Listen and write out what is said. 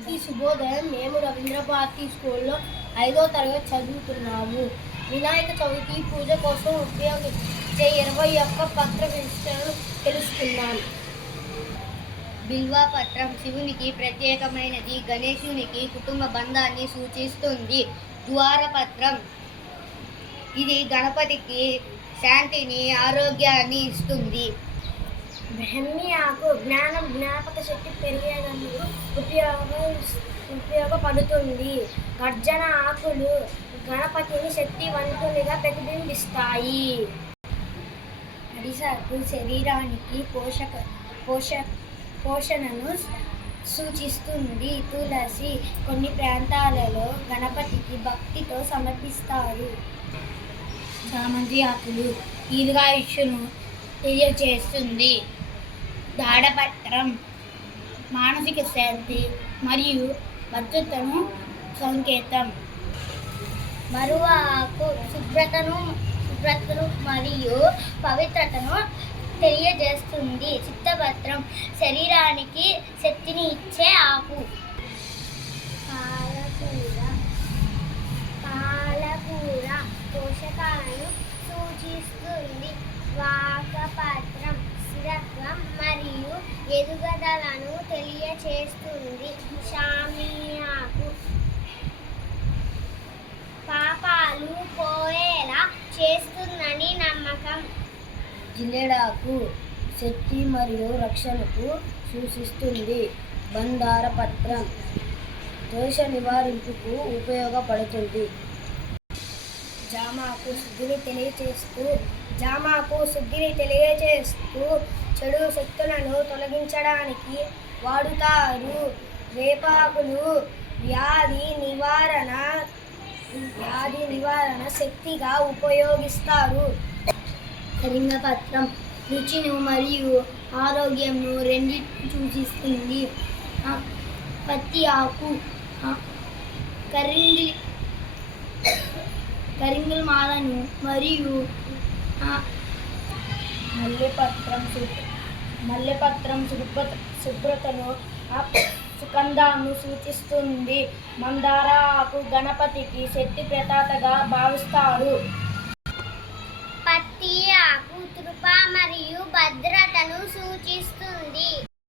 అందరికీ శుభోదయం. మేము రవీంద్ర భారతి స్కూల్లో 5వ తరగతి చదువుతున్నాము. వినాయక చవితి పూజ కోసం ఉపయోగించే 21 పత్ర విశిష్టతను తెలుసుకున్నాను. బిల్వపత్రం శివునికి ప్రత్యేకమైనది. గణేశునికి కుటుంబ బంధాన్ని సూచిస్తుంది. ద్వారపత్రం ఇది గణపతికి శాంతిని, ఆరోగ్యాన్ని ఇస్తుంది. బ్రహ్మి ఆకు జ్ఞానం, జ్ఞాపక శక్తి పెరిగేందుకు ఉపయోగపడుతుంది. గర్జన ఆకులు గణపతిని శక్తివంతునిగా ప్రతిబింబిస్తాయి. అరిసాకు శరీరానికి పోషణను సూచిస్తుంది. తులసి కొన్ని ప్రాంతాలలో గణపతికి భక్తితో సమర్పిస్తారు. చామంతి ఆకులు దీర్ఘాయుష్ను తెలియజేస్తుంది. దాడపత్రం మానసిక శాంతి మరియు భద్రతను సంకేతం. మరువ ఆకు శుభ్రతను మరియు పవిత్రతను తెలియజేస్తుంది. చిత్తపత్రం శరీరానికి శక్తిని ఇచ్చే ఆకు. పాలకూర పోషకాలను సూచిస్తుంది. వాకపత్రం స్థిరత్వం మరియు ఎదుగుదలను తెలియచేస్తుంది. షామియాకు పాపాలు పోయేలా చేస్తుందని నమ్మకం. జిల్లెడాకు శక్తి మరియు రక్షణకు సూచిస్తుంది. బండార పత్రం దోష నివారింపుకు ఉపయోగపడుతుంది. జామాకు శుద్ధిని తెలియచేస్తూ చెడు శక్తులను తొలగించడానికి వాడుతారు. వేపాకులు వ్యాధి నివారణ శక్తిగా ఉపయోగిస్తారు. శరింగపత్రం రుచిని మరియు ఆరోగ్యంను రెండింటిని సూచిస్తుంది. పత్తి ఆకు కరింగిల్మాలను మరియు మల్లెపత్రం శుభ్రతను సుగంధాన్ని సూచిస్తుంది. మందార ఆకు గణపతికి శక్తి ప్రదాతగా భావిస్తారు. పత్తి ఆకు కృప మరియు భద్రతను సూచిస్తుంది.